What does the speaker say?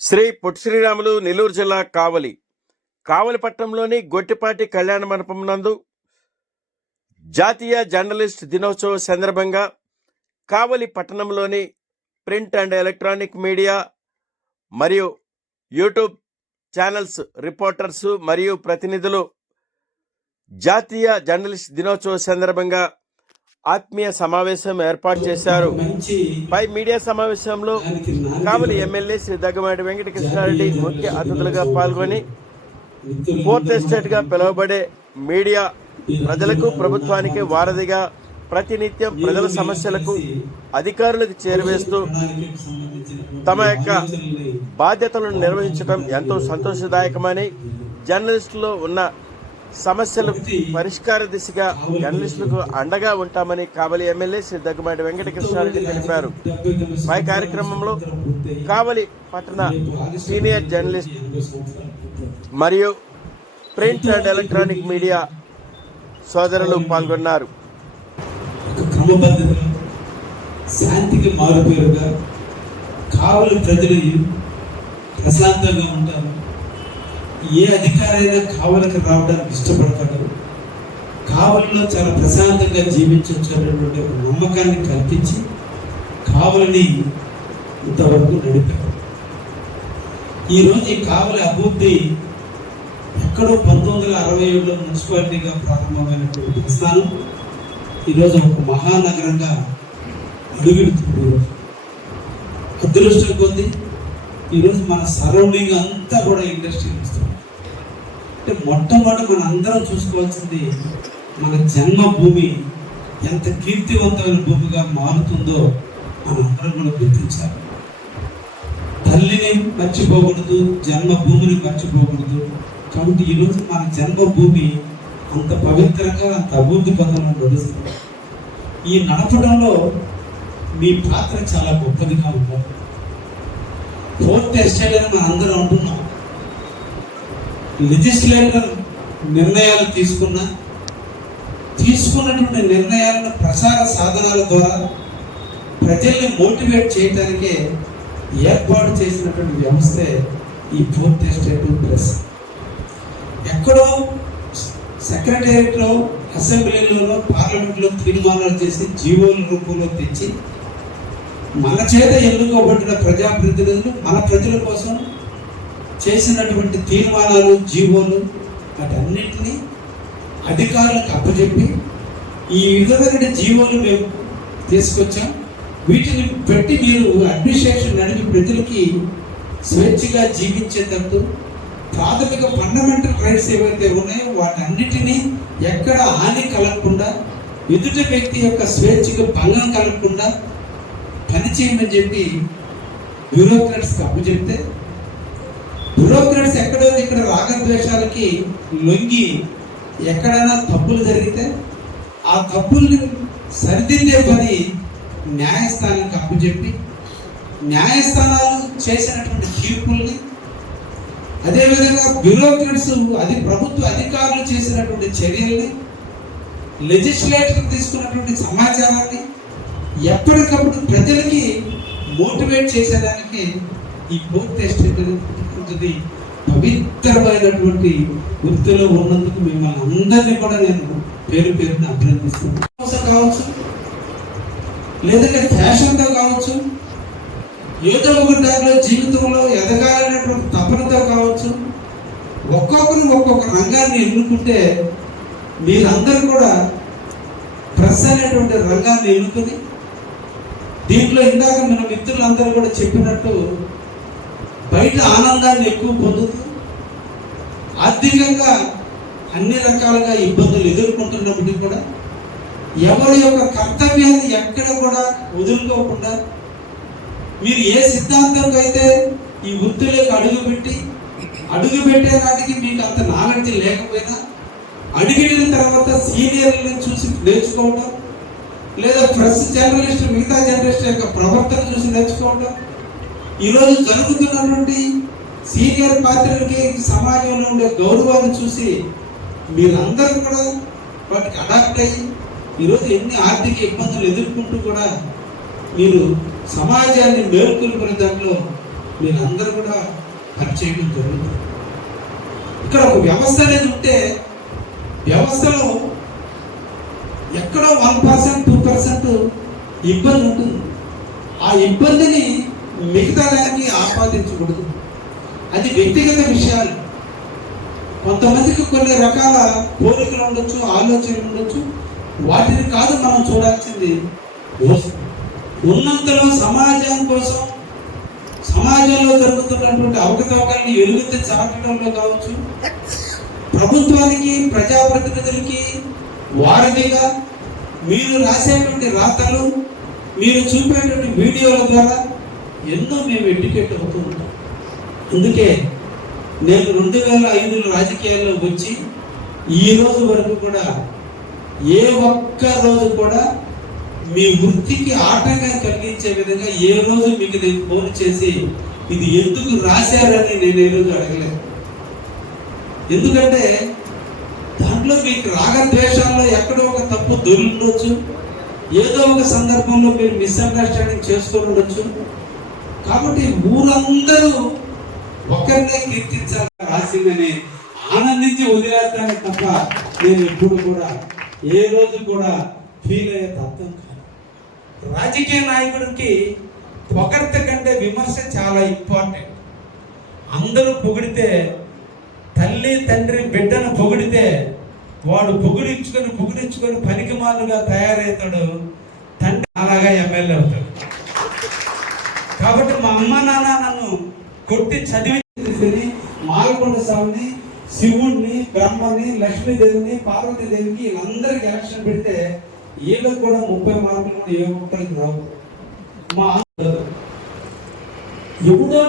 శ్రీ పొట్టి శ్రీరాములు నెల్లూరు జిల్లా కావలి పట్టణంలోని గొట్టిపాటి కళ్యాణ మండపం నందు జాతీయ జర్నలిస్ట్ దినోత్సవ సందర్భంగా కావలి పట్టణంలోని ప్రింట్ అండ్ ఎలక్ట్రానిక్ మీడియా మరియు యూట్యూబ్ ఛానల్స్ రిపోర్టర్స్ మరియు ప్రతినిధులు జాతీయ జర్నలిస్ట్ దినోత్సవ సందర్భంగా ఆత్మీయ సమావేశం ఏర్పాటు చేశారు. పై మీడియా సమావేశంలో కావలి ఎమ్మెల్యే శ్రీ దగ్గమాటి వెంకటకృష్ణారెడ్డి ముఖ్య అతిథులుగా పాల్గొని ఫోర్త్ ఎస్టేట్ గా పిలువబడే మీడియా ప్రజలకు ప్రభుత్వానికి వారధిగా ప్రతినిత్యం ప్రజల సమస్యలకు అధికారులకు చేరవేస్తూ తమ యొక్క బాధ్యతలను నిర్వహించడం ఎంతో సంతోషదాయకమని, జర్నలిస్టులో ఉన్న సమస్యలు పరిష్కార దిశగా జర్నలిస్టులకు అండగా ఉంటామని కావలి ఎమ్మెల్యే శ్రీ దగ్గమాటి వెంకటకృష్ణారెడ్డి తెలిపారు. పై కార్యక్రమంలో కావలి పట్టణ సీనియర్ జర్నలిస్ట్ మరియు ప్రింట్ అండ్ ఎలక్ట్రానిక్ మీడియా సోదరులు పాల్గొన్నారు. శాంతికి మారుపేరుగా కావలి ప్రజలు ప్రశాంతంగా ఉంటారు. ఏ అధికారైనా కావలికి రావడానికి ఇష్టపడతాడు. కావలిలో చాలా ప్రశాంతంగా జీవించవచ్చనేటువంటి నమ్మకాన్ని కల్పించి కావలిని ఇంతవరకు నడిపారు. ఈరోజు ఈ కావలి అభివృద్ధి ఎక్కడో 1967లో మున్సిపాలిటీగా ప్రారంభమైనటువంటి స్థానం ఈరోజు ఒక మహానగరంగా అడుగుడుతుంది. అదృష్టం కొద్ది ఈరోజు మన సరౌండింగ్ అంతా కూడా ఇండస్ట్రీ ఇస్తుంది. అంటే మొట్టమొదటి మన అందరం చూసుకోవాల్సింది మన జన్మభూమి ఎంత కీర్తివంతమైన భూమిగా మారుతుందో మనందరం కూడా గుర్తించాలి. తల్లిని మర్చిపోకూడదు, జన్మభూమిని మర్చిపోకూడదు. కాబట్టి ఈరోజు మన జన్మభూమి అంత పవిత్రంగా, అంత అభివృద్ధి పథంలో నడుస్తుంది. ఈ నడపడంలో మీ పాత్ర చాలా గొప్పదిగా ఉంటుంది. ఫోర్త్ ఎస్టేట్ అని మనం అందరం అంటున్నాం. లెజిస్లేటర్ నిర్ణయాలు తీసుకున్నటువంటి నిర్ణయాలను ప్రచార సాధనాల ద్వారా ప్రజల్ని మోటివేట్ చేయడానికే ఏర్పాటు చేసినటువంటి వ్యవస్థే ఈ ఫోర్త్ ఎస్టేట్ ప్రెస్. ఎక్కడో సెక్రటేరియట్లో, అసెంబ్లీలలో, పార్లమెంట్లో తీర్మానాలు చేసి జీవోల రూపంలో తెచ్చి మన చేత ఎన్నుకోబడిన ప్రజాప్రతినిధులు మన ప్రజల కోసం చేసినటువంటి తీర్మానాలు, జీవోలు వాటన్నింటినీ అధికారులకు అప్పచెప్పి ఈ విధమైన జీవోలు మేము తీసుకొచ్చాం, వీటిని పెట్టి మీరు అడ్మినిస్ట్రేషన్ నడిపి ప్రజలకి స్వేచ్ఛగా జీవించేటట్టు ప్రాథమిక ఫండమెంటల్ రైట్స్ ఏవైతే ఉన్నాయో వాటన్నిటినీ ఎక్కడ హాని కలగకుండా, ఎదుటి వ్యక్తి యొక్క స్వేచ్ఛకు భంగం కలగకుండా పనిచేయమని చెప్పి బ్యూరోక్రాట్స్కి అప్పచెప్తే, బ్యూరోక్రాట్స్ ఎక్కడో ఇక్కడ రాగద్వేషాలకి లొంగి ఎక్కడైనా తప్పులు జరిగితే ఆ తప్పుల్ని సరిదిద్దే పని న్యాయస్థానానికి అప్పచెప్పి, న్యాయస్థానాలు చేసినటువంటి తీర్పుల్ని, అదేవిధంగా బ్యూరోక్రాట్స్ ప్రభుత్వ అధికారులు చేసినటువంటి చర్యల్ని, లెజిస్లేటర్ తీసుకున్నటువంటి సమాచారాన్ని ఎప్పటికప్పుడు ప్రజలకి మోటివేట్ చేసేదానికి ఈ ఫోర్త్ ఎస్టేట్ పవిత్రమైనటువంటి వృత్తిలో ఉన్నందుకు మిమ్మల్ని అందరినీ కూడా నేను పేరు పేరున అభినందిస్తున్నాను. కావచ్చు, లేదంటే ఫ్యాషన్తో కావచ్చు, ఏదో ఒక దాంట్లో జీవితంలో ఎదగాలనేటువంటి తపనతో కావచ్చు, ఒక్కొక్కరు ఒక్కొక్క రంగాన్ని ఎన్నుకుంటే మీరందరూ కూడా ప్రెస్ అనేటువంటి రంగాన్ని ఎన్నుకొని దీంట్లో ఇందాక మన మిత్రులందరూ కూడా చెప్పినట్టు బయట ఆనందాన్ని ఎక్కువ పొందుతూ ఆర్థికంగా అన్ని రకాలుగా ఇబ్బందులు ఎదుర్కొంటున్నప్పటికీ కూడా ఎవరి యొక్క కర్తవ్యాన్ని ఎక్కడ కూడా వదులుకోకుండా మీరు ఏ సిద్ధాంతంగా అయితే ఈ వృత్తిలోకి అడుగుపెట్టే నాటికి మీకు అంత నాలెడ్జ్ లేకపోయినా అడిగిన తర్వాత సీనియర్లను చూసి నేర్చుకోవడం, లేదా ప్రెస్ జర్నలిస్ట్ మిగతా జర్నలిస్ట్ యొక్క ప్రవర్తన చూసి నేర్చుకోవడం, ఈరోజు జరుగుతున్నటువంటి సీనియర్ పాత్రలకి సమాజంలో ఉండే గౌరవాన్ని చూసి మీరందరూ కూడా వాటికి అడాప్ట్ అయ్యి ఈరోజు ఎన్ని ఆర్థిక ఇబ్బందులు ఎదుర్కొంటూ కూడా మీరు సమాజాన్ని మేల్కొల్పుకునే దాంట్లో మీరందరూ కూడా పరిచయం జరుగుతుంది. ఇక్కడ ఒక వ్యవస్థ అనేది ఉంటే వ్యవస్థలో ఎక్కడో 1%, 2% ఇబ్బంది ఉంటుంది. ఆ ఇబ్బందిని మిగతా దానికి ఆపాదించకూడదు. అది వ్యక్తిగత విషయాలు. కొంతమందికి కొన్ని రకాల కోరికలు ఉండొచ్చు, ఆలోచనలు ఉండొచ్చు. వాటిని కాదు మనం చూడాల్సింది. ఉన్నంతలో సమాజం కోసం, సమాజంలో జరుగుతున్నటువంటి అవకతవకల్ని వెలుగుతూ చాటడంలో కావచ్చు, ప్రభుత్వానికి, ప్రజాప్రతినిధులకి వారధిగా మీరు రాసేటువంటి రాతలు, మీరు చూపేటువంటి వీడియోల ద్వారా ఎన్నో మేము ఎడ్యుకేట్ అవుతూ ఉంటాం. అందుకే నేను 2005 రాజకీయాల్లో వచ్చి ఈ రోజు వరకు కూడా ఏ ఒక్క రోజు కూడా మీ వృత్తికి ఆటంకం కలిగించే విధంగా ఏ రోజు మీకు నేను ఫోన్ చేసి ఇది ఎందుకు రాశారని నేను ఏ రోజు అడగలేదు. ఎందుకంటే దాంట్లో మీకు రాగద్వేషాల్లో ఎక్కడో ఒక తప్పు దొరుకుతుండొచ్చు, ఏదో ఒక సందర్భంలో మీరు మిస్అండర్స్టాండింగ్ చేసుకొని ఉండొచ్చు. కాబట్టి ఊరందరూ ఒకరినే కీర్తించాలి రాసిందని ఆనందించి వదిలేస్తానే తప్ప నేను ఎప్పుడు కూడా ఏ రోజు కూడా ఫీల్ అయ్యే తత్వం కాదు. రాజకీయ నాయకుడికి పొగడ్త కంటే విమర్శ చాలా ఇంపార్టెంట్. అందరూ పొగిడితే, తల్లి తండ్రి బిడ్డను పొగిడితే వాడు పొగిడించుకొని పనికిమాలుగా తయారవుతాడు. తండ్రి అలాగా ఎమ్మెల్యే అవుతాడు. కాబట్టి మా అమ్మ నాన్న నన్ను కొట్టి చదివి మాలకొండ స్వామిని, శివుణ్ణి, బ్రహ్మని, లక్ష్మీదేవిని, పార్వతీదేవికి వీళ్ళందరికీ ఎలక్షన్ పెడితే వీళ్ళకి కూడా 30 మార్కులు కూడా ఏ ఒక్కరికి రావు. మా ఎప్పుడో